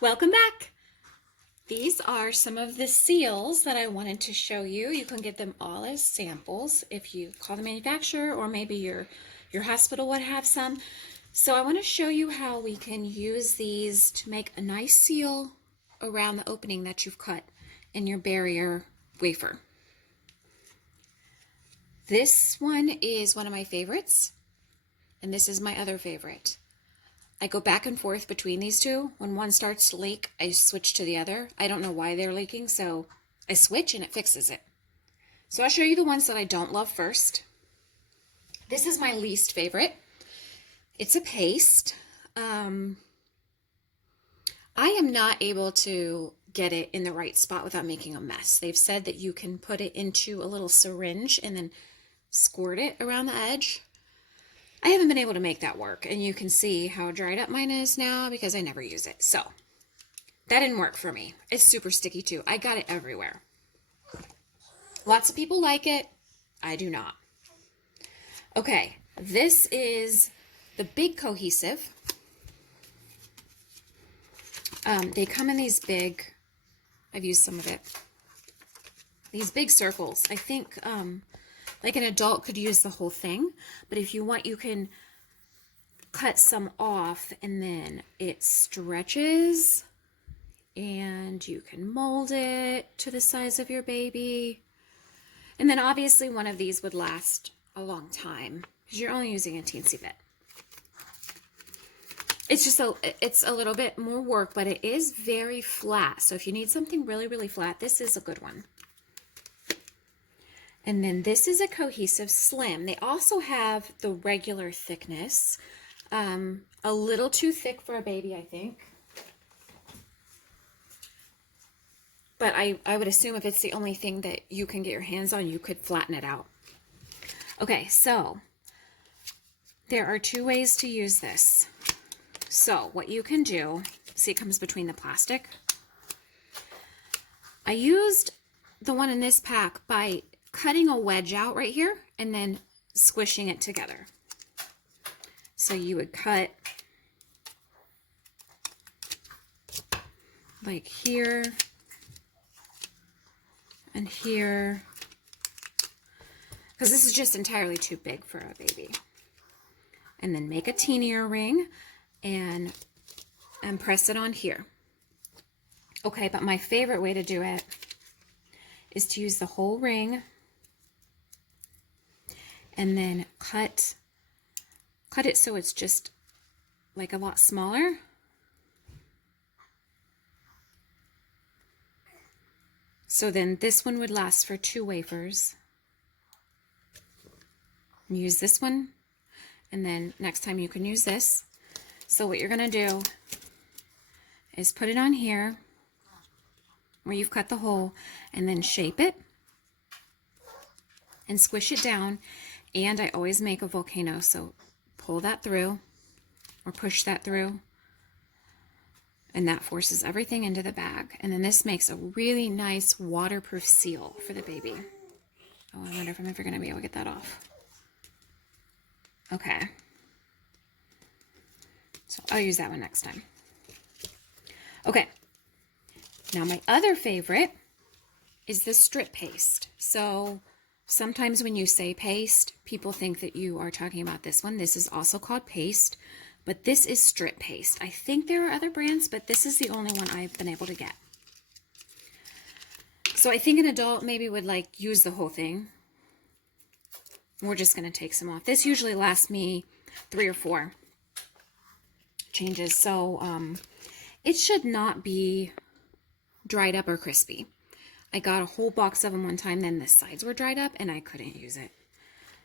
Welcome back. These are some of the seals that I wanted to show you. You can get them all as samples if you call the manufacturer, or maybe your hospital would have some. So I want to show you how we can use these to make a nice seal around the opening that you've cut in your barrier wafer. This one is one of my favorites, and this is my other favorite. I go back and forth between these two. When one starts to leak, I switch to the other. I don't know why they're leaking, so I switch and it fixes it. So I'll show you the ones that I don't love first. This is my least favorite. It's a paste. I am not able to get it in the right spot without making a mess. They've said that you can put it into a little syringe and then squirt it around the edge. I haven't been able to make that work, and you can see how dried up mine is now because I never use it. So that didn't work for me. It's super sticky too. I got it everywhere. Lots of people like it. I do not. Okay, this is the big cohesive. They come in these big, I've used some of it, these big circles. I think like an adult could use the whole thing, but if you want, you can cut some off and then it stretches and you can mold it to the size of your baby. And then obviously one of these would last a long time because you're only using a teensy bit. It's just it's a little bit more work, but it is very flat. So if you need something really, really flat, this is a good one. And then this is a cohesive slim. They also have the regular thickness. A little too thick for a baby, I think. But I would assume if it's the only thing that you can get your hands on, you could flatten it out. Okay, so there are two ways to use this. So what you can do, see it comes between the plastic. I used the one in this pack by cutting a wedge out right here and then squishing it together. So you would cut like here and here, because this is just entirely too big for a baby. And then make a teenier ring and press it on here. Okay, but my favorite way to do it is to use the whole ring and then cut it so it's just like a lot smaller. So then this one would last for 2 wafers. Use this one, and then next time you can use this. So what you're gonna do is put it on here where you've cut the hole, and then shape it and squish it down. And I always make a volcano, so pull that through or push that through, and that forces everything into the bag. And then this makes a really nice waterproof seal for the baby. Oh, I wonder if I'm ever going to be able to get that off. Okay. So I'll use that one next time. Okay. Now my other favorite is the strip paste. So sometimes when you say paste, people think that you are talking about this one. This is also called paste, but this is strip paste. I think there are other brands, but this is the only one I've been able to get. So I think an adult maybe would like use the whole thing. We're just going to take some off. This usually lasts me 3 or 4 changes. So it should not be dried up or crispy. I got a whole box of them one time, then the sides were dried up and I couldn't use it.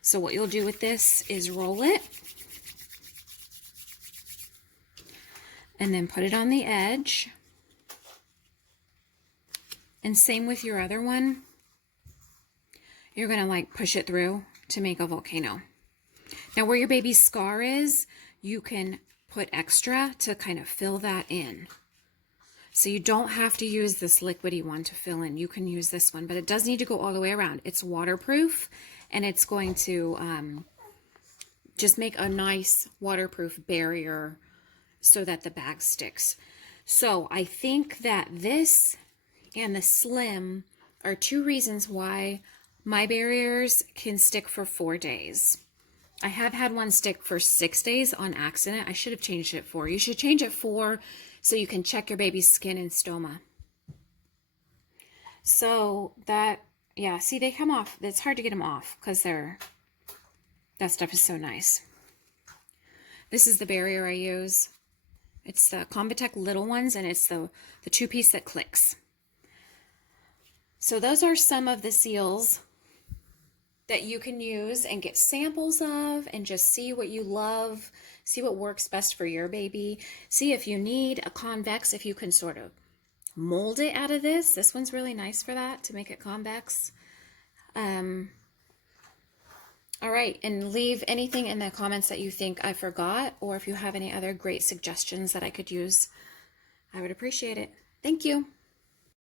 So what you'll do with this is roll it and then put it on the edge. And same with your other one. You're gonna like push it through to make a volcano. Now where your baby's scar is, you can put extra to kind of fill that in. So you don't have to use this liquidy one to fill in. You can use this one, but it does need to go all the way around. It's waterproof, and it's going to just make a nice waterproof barrier so that the bag sticks. So I think that this and the slim are two reasons why my barriers can stick for 4 days. I have had one stick for 6 days on accident. I should have changed it for. You should change it for so you can check your baby's skin and stoma. So that, yeah, see, they come off. It's hard to get them off because that stuff is so nice. This is the barrier I use. It's the ConvaTec little ones, and it's the two-piece that clicks. So those are some of the seals that you can use and get samples of and just see what you love, see what works best for your baby. See if you need a convex, if you can sort of mold it out of this. This one's really nice for that, to make it convex. All right, and leave anything in the comments that you think I forgot, or if you have any other great suggestions that I could use, I would appreciate it. Thank you.